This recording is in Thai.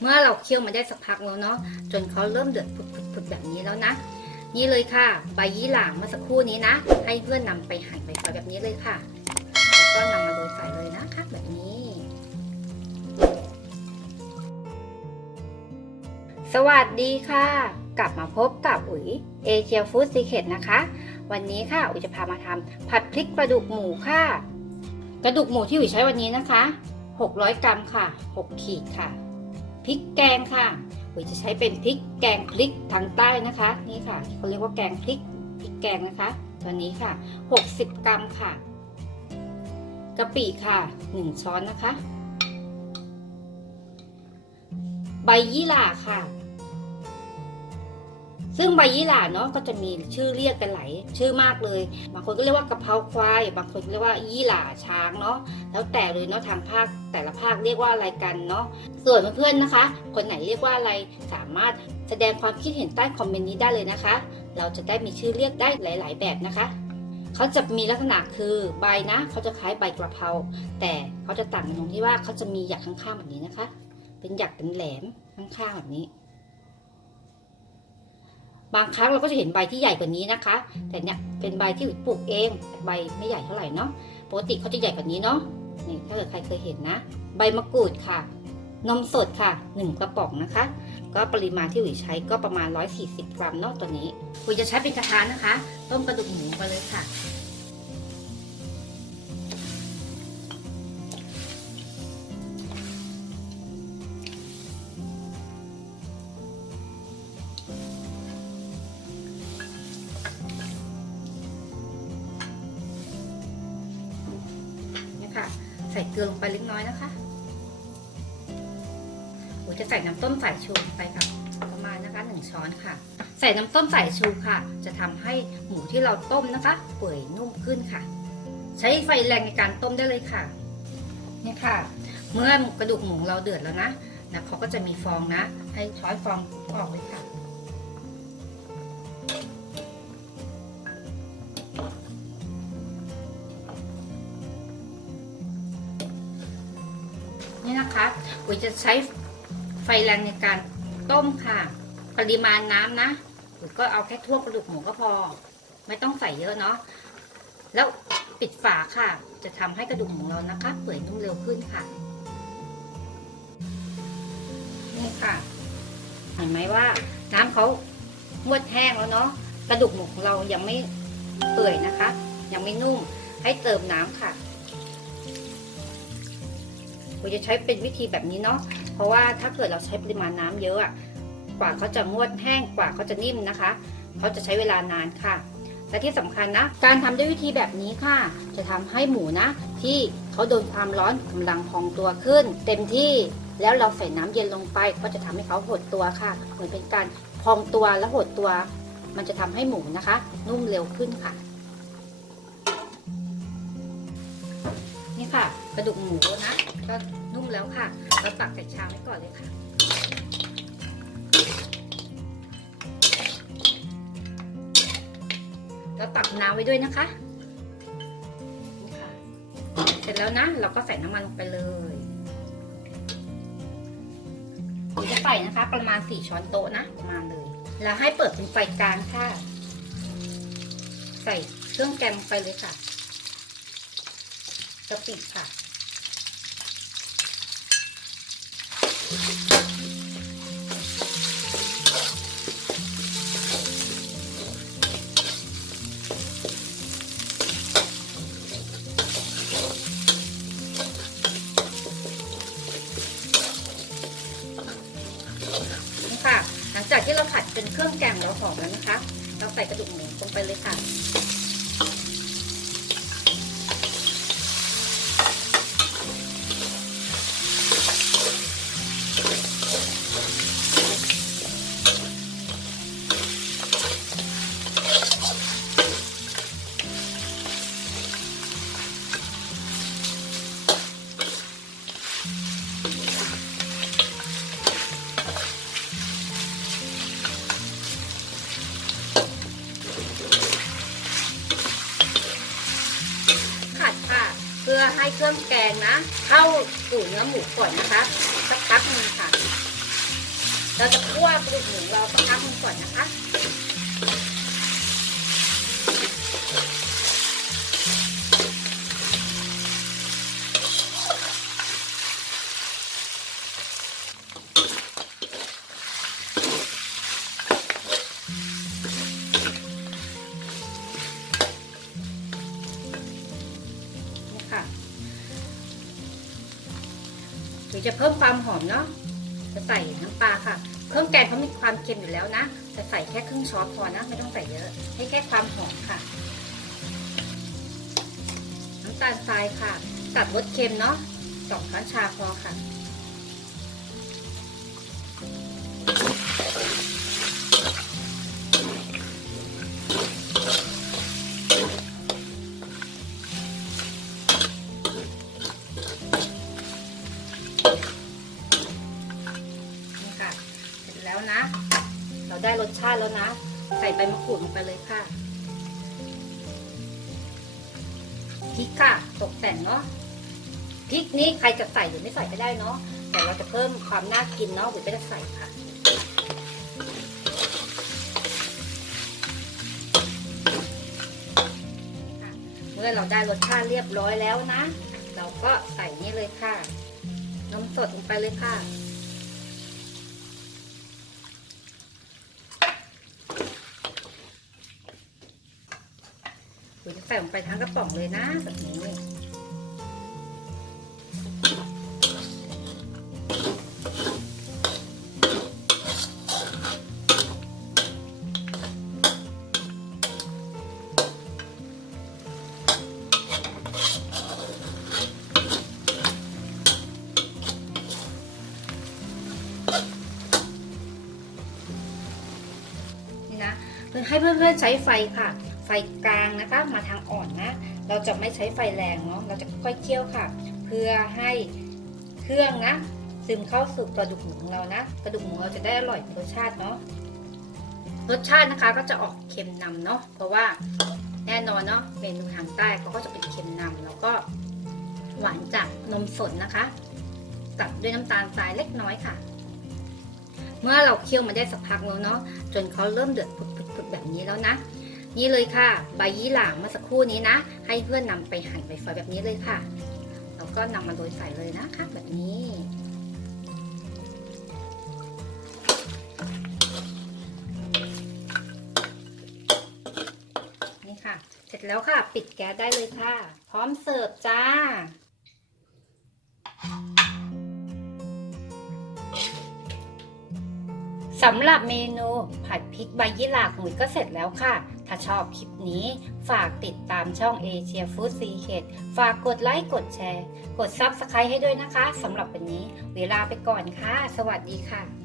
เมื่อเราเคี่ยวมาได้สักพักแล้วเนาะจนเขาเริ่มเดือดผุดๆๆแบบนี้แล้วนะ นี่เลยค่ะ ใบยี่หร่าเมื่อสักครู่นี้นะ ให้เพื่อนนำไปหั่นใบฝอยแบบนี้เลยค่ะแล้วก็นำมาโรยใส่เลยนะคะแบบนี้ สวัสดีค่ะ กลับมาพบกับอุ๋ยเอเชียฟู้ดซีเคทนะคะ วันนี้ค่ะอุ๋ยจะพามาทำผัดพริกปลาดุกหมูค่ะ กระดูกหมูที่อุ๋ยใช้วันนี้นะคะ 600 กรัมค่ะ 6 ขีดค่ะ ริกแกงค่ะอุ๋ยจะใช้เป็นพริกแกงพริกทางใต้นะคะ นี่ค่ะเขาเรียกว่าแกงพริกพริกแกงนะคะตัวนี้ค่ะ 60 กรัมค่ะกะปิค่ะ 1 ช้อนนะคะ ใบยี่หร่าค่ะ ซึ่งใบยี่หร่าเนาะก็จะมีชื่อเรียกกันหลายชื่อมากเลยบางคนก็เรียกว่ากะเพราควายบางคนเรียกว่ายี่หร่าช้างเนาะแล้วแต่เลยเนาะทางภาคแต่ละภาคเรียกว่าอะไรกันเนาะส่วนเพื่อนๆนะคะ คนไหนเรียกว่าอะไรสามารถแสดงความคิดเห็นใต้คอมเมนต์นี้ได้เลยนะคะ เราจะได้มีชื่อเรียกได้หลาย ๆ แบบนะคะเขาจะมีลักษณะคือใบนะเขาจะคล้ายใบกระเพราแต่เขาจะต่างกันตรงที่ว่าเขาจะมีหยักข้างๆแบบนี้นะคะ เป็นหยักเป็นแหลมข้างๆแบบนี้ บางครั้งเราก็จะเห็นใบที่ใหญ่กว่านี้นะคะ แต่เนี่ยเป็นใบที่อุ๋ยปลูกเองใบไม่ใหญ่เท่าไหร่เนาะปกติเขาจะใหญ่กว่านี้เนาะนี่ถ้าเกิดใครเคยเห็นนะ ใบมะกรูดค่ะ นมสดค่ะ 1 กระป๋องนะคะ ก็ปริมาณที่อุ๋ยใช้ก็ประมาณ 140 กรัมเนาะตัวนี้อุ๋ยจะใช้เป็นกระทะนะคะ ต้มกระดูกหมูไปเลยค่ะ ส่เกลือลงไปเล็กน้อยนะคะผมจะใส่น้ำต้มสายชูไปค่ะ ประมาณนะคะหนึ่งช้อนค่ะ ใส่น้ำต้มสายชูค่ะ จะทำให้หมูที่เราต้มนะคะ เปื่อยนุ่มขึ้นค่ะ ใช้ไฟแรงในการต้มได้เลยค่ะ นี่ค่ะ เมื่อกระดูกหมูเราเดือดแล้วนะแล้วเขาก็จะมีฟองนะ ให้ช้อนฟองออกเลยค่ะ ปุ๋ยจะใช้ไฟแรงในการต้มค่ะ ปริมาณน้ำนะอุ๋ยก็เอาแค่ทั่วกระดูกหมูก็พอ ไม่ต้องใส่เยอะเนาะแล้วปิดฝาค่ะ จะทำให้กระดูกหมูเรานะคะ เปื่อยนุ่มเร็วขึ้นค่ะนี่ค่ะเห็นไหมว่าน้ำเขางวดแห้งแล้วเนาะกระดูกหมูของเรายังไม่เปื่อยนะคะ ยังไม่นุ่มให้เติมน้ำค่ะ เราจะใช้เป็นวิธีแบบนี้เนาะเพราะว่าถ้าเกิดเราใช้ปริมาณน้ำเยอะอะกว่าเขาจะงวดแห้งกว่าเขาจะนิ่มนะคะเขาจะใช้เวลานานค่ะและที่สำคัญนะ การทำด้วยวิธีแบบนี้ค่ะ จะทำให้หมูนะ ที่เขาโดนความร้อนกำลังพองตัวขึ้น เต็มที่แล้วเราใส่น้ำเย็นลงไปก็จะทำให้เขาหดตัวค่ะ เหมือนเป็นการพองตัวและหดตัว มันจะทำให้หมูนะคะ นุ่มเร็วขึ้นค่ะ นี่ค่ะ กระดูกหมูนะ ก็นุ่มแล้วค่ะ เราตักใส่ชามไว้ก่อนเลยค่ะ แล้วตักน้ำไว้ด้วยนะคะนี่ค่ะเสร็จแล้วนะ เราก็ใส่น้ำมันลงไปเลยผมจะใส่นะคะ ประมาณ 4 ช้อนโต๊ะนะ ประมาณเลย แล้วให้เปิดเป็นไฟกลางค่ะ ใส่เครื่องแกงไปเลยค่ะกะปิค่ะ นี่ ค่ะ หลังจากที่เราผัดเป็นเครื่องแกงเราหอมแล้วนะคะ เราใส่กระดูกหมูลงไปเลยค่ะ นะ เข้าสู่เนื้อหมูก่อนนะคะสักพักนึงค่ะ เราจะคั่วกระดูกหมูเราสักพักนึงก่อนนะคะ จะเพิ่มความหอมเนาะจะใส่น้ำปลาค่ะ เครื่องแกงเขามีความเค็มอยู่แล้วนะ จะใส่แค่ครึ่งช้อนพอนะ ไม่ต้องใส่เยอะ ให้แค่ความหอมค่ะ น้ำตาลทรายค่ะ ตัดรสเค็มเนาะสองช้อนชาพอค่ะ แล้วนะ เราได้รสชาติแล้วนะ ใส่ใบมะกรูดลงไปเลยค่ะพริกค่ะ ตกแต่งเนาะพริกนี้ใครจะใส่หรือไม่ใส่ก็ได้เนาะแต่เราจะเพิ่มความน่ากินเนาะหรือไม่จะใส่ค่ะเมื่อเราได้รสชาติเรียบร้อยแล้วนะ เราก็ใส่นี่เลยค่ะนมสดลงไปเลยค่ะ คุณจะ ใส่ลงไปทั้งกระป๋องเลยนะแบบนี้นี่นะให้เพื่อนๆใช้ไฟค่ะ ไฟกลางนะคะ มาทางอ่อนนะ เราจะไม่ใช้ไฟแรงเนาะ เราจะค่อยเคี่ยวค่ะ เพื่อให้เครื่องนะ ซึมเข้าสู่กระดูกหมูของเรานะ กระดูกหมูเราจะได้อร่อยรสชาติเนาะ รสชาตินะคะก็จะออกเค็มนำเนาะ เพราะว่าแน่นอนเนาะเมนูทางใต้เขาก็จะเป็นเค็มนำแล้วก็หวานจากนมสดนะคะตัดด้วยน้ำตาลทรายเล็กน้อยค่ะ เมื่อเราเคี่ยวมาได้สักพักแล้วเนาะจนเขาเริ่มเดือดผุดๆแบบนี้แล้วนะ นี่เลยค่ะใบยี่หร่าเมื่อสักครู่นี้นะ ให้เพื่อนนำไปหั่นใบฝอยแบบนี้เลยค่ะ แล้วก็นำมาโรยใส่เลยนะคะแบบนี้นี่ค่ะเสร็จแล้วค่ะ ปิดแก๊สได้เลยค่ะ พร้อมเสิร์ฟจ้า สำหรับเมนูผัดพริกใบยี่หร่าของหมุยก็เสร็จแล้วค่ะ ถ้าชอบคลิปนี้ ฝากติดตามช่องเอเชียฟู้ดซีเคดฝากกดไลค์กดแชร์ กดซับสไครต์ให้ด้วยนะคะสำหรับวันนี้ เวลาไปก่อนค่ะ สวัสดีค่ะ